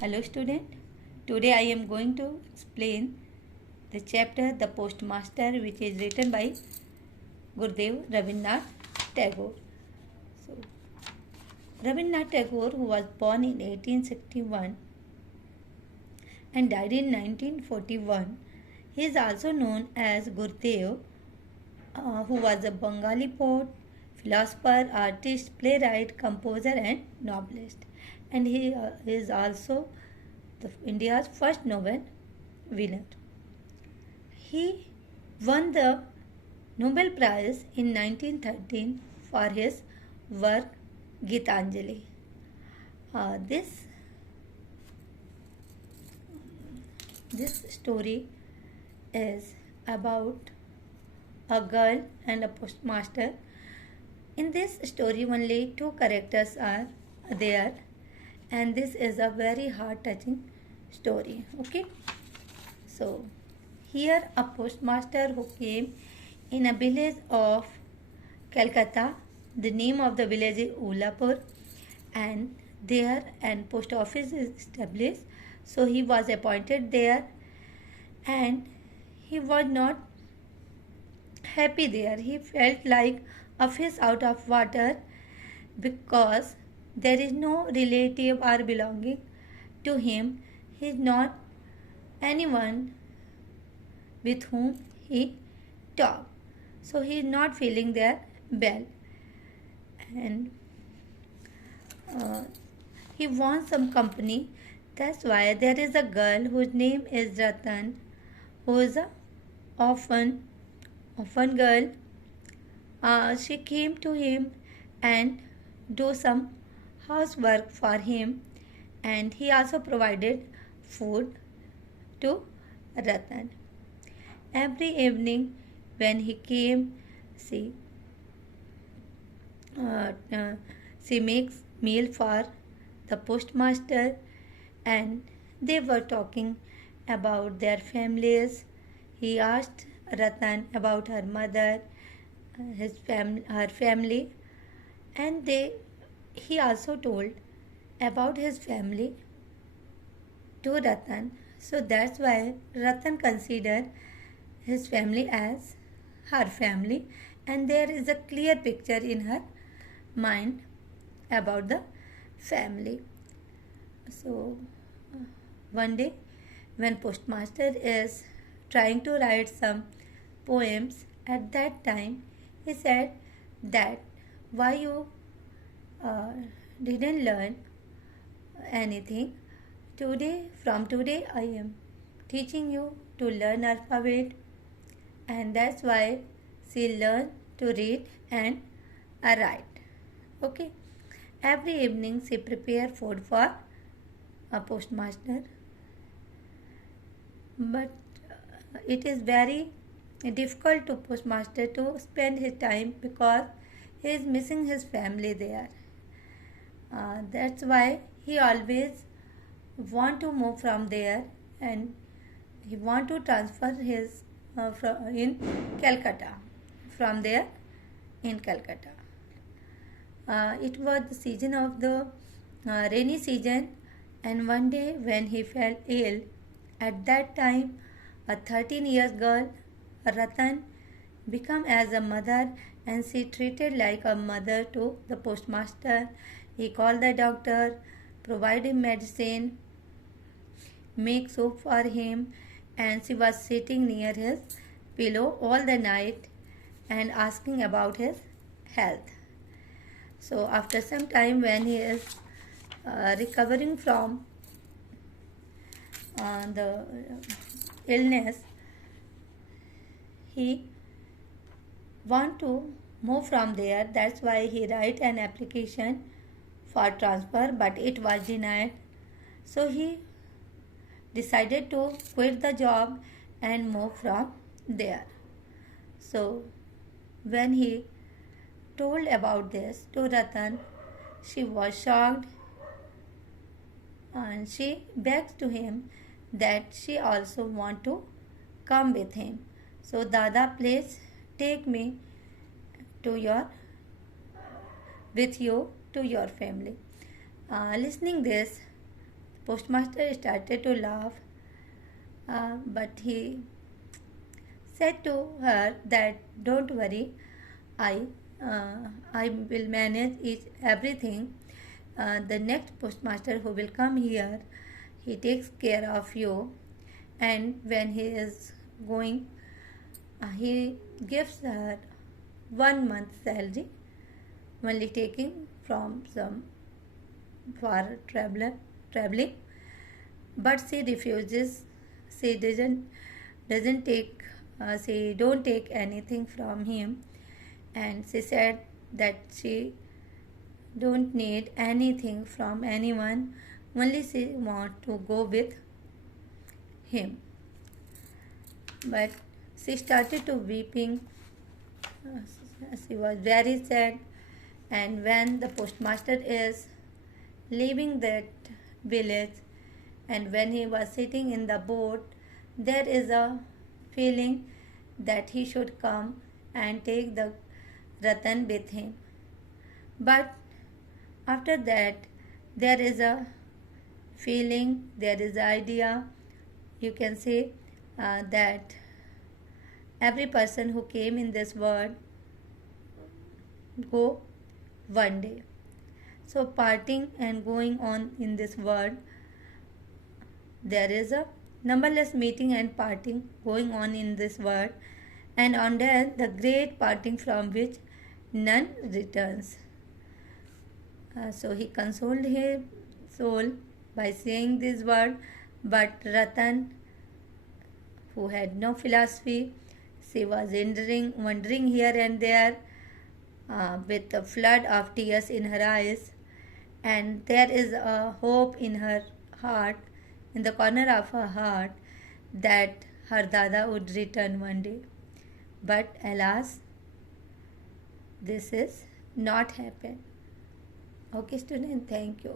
Hello student, today I am going to explain the chapter The Postmaster, which is written by Gurudev Rabindranath Tagore. So Rabindranath Tagore, who was born in 1861 and died in 1941, he is also known as Gurudev, who was a Bengali poet, philosopher, artist, playwright, composer and novelist. And he is also India's first Nobel winner. He won the Nobel Prize in 1913 for his work Gitanjali. This story is about a girl and a postmaster. In this story, only two characters are there, and this is a very heart-touching story. Okay, so here a postmaster who came in a village of Calcutta. The name of the village is Ulapur, and there an post office is established. So he was appointed there, and he was not happy there. He felt like a fish out of water because there is no relative or belonging to him. He is not anyone with whom he talk. So he is not feeling there well, and he wants some company. That's why there is a girl whose name is Ratan, who is a orphan girl. She came to him and do some housework for him, and he also provided food to Ratan. Every evening when he came, she uh, uh, she makes meal for the postmaster, and they were talking about their families. He asked Ratan about her mother, her family, and he also told about his family to Ratan. So that's why Ratan considered his family as her family, and there is a clear picture in her mind about the family. So one day when postmaster is trying to write some poems, at that time he said that why you uh, didn't learn anything. From today I am teaching you to learn alphabet, and that's why she learned to read and write. Okay, every evening she prepare food for a postmaster, but it is very difficult to postmaster to spend his time because he is missing his family there. That's why he always want to move from there, and he want to transfer his in Calcutta, from there in Calcutta. It was the season of the rainy season, and one day when he fell ill, at that time a 13 years girl, Ratan, became as a mother, and she treated like a mother to the postmaster. He called the doctor, provided medicine, make soup for him, and she was sitting near his pillow all the night and asking about his health. So after some time, when he is recovering from the illness, he want to move from there. That's why he write an application for transfer, but it was denied. So he decided to quit the job and move from there. So when he told about this to Ratan, she was shocked, and she begged to him that she also want to come with him. So Dada, please take me to your with you to your family. Listening this, postmaster started to laugh, but he said to her that don't worry, I I will manage everything. The next postmaster who will come here, he takes care of you, and when he is going, he gives her 1 month salary, only taking from some for traveling, but she refuses. She doesn't take she don't take anything from him, and she said that she don't need anything from anyone, only she want to go with him. But she started to weeping. She was very sad, and when the postmaster is leaving that village, and when he was sitting in the boat, there is a feeling that he should come and take the Ratan with him. But after that, there is a feeling, there is an idea, you can say, that every person who came in this world go one day. So parting and going on in this world, there is a numberless meeting and parting going on in this world, and on there the great parting from which none returns. So he consoled his soul by saying this word, but Ratan, who had no philosophy, she was wandering here and there with a flood of tears in her eyes, and there is a hope in her heart, in the corner of her heart, that her Dada would return one day. But alas, this is not happened. Okay, student, thank you.